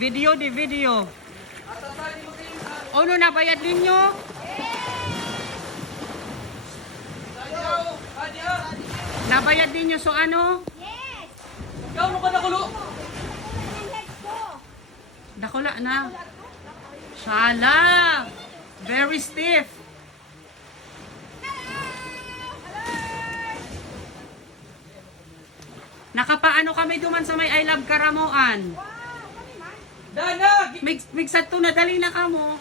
Video di video. Ano na bayad ninyo? Nabayad ninyo so ano? Yes! Ikaw ano ba nakulo? Dakula na. Shala! Very stiff. Nakapaano kami duman sa may I Love Karamoan. Dana! Migsat to na dali na kamo.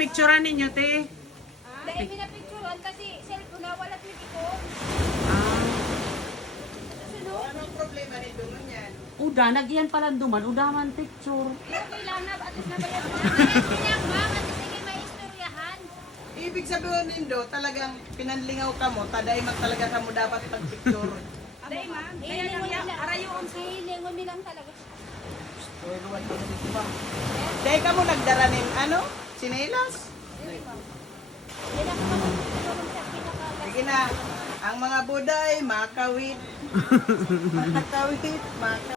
Picturean ninyo, te. Dahil pinapicturean kasi cellphone na wala ko. Sunod. Anong problema nito nun yan? Uda, nagyan pala duman. Uda man picture. Okay lang na, atis na bayad mo. Bayad lang ba? Kasi sige may istoryahan. Ibig sabihin nindo, talagang pinanlingaw ka mo, taday man talaga ka mo dapat pag-picture. Dahil ma'am, hilingon nilang talaga. Dahil ka mo nagdaranin, ano? Sinelas? Yan ako mag-picture sa pinakalas. Sige na, ang mga buday, makawit. Makawit, makawit.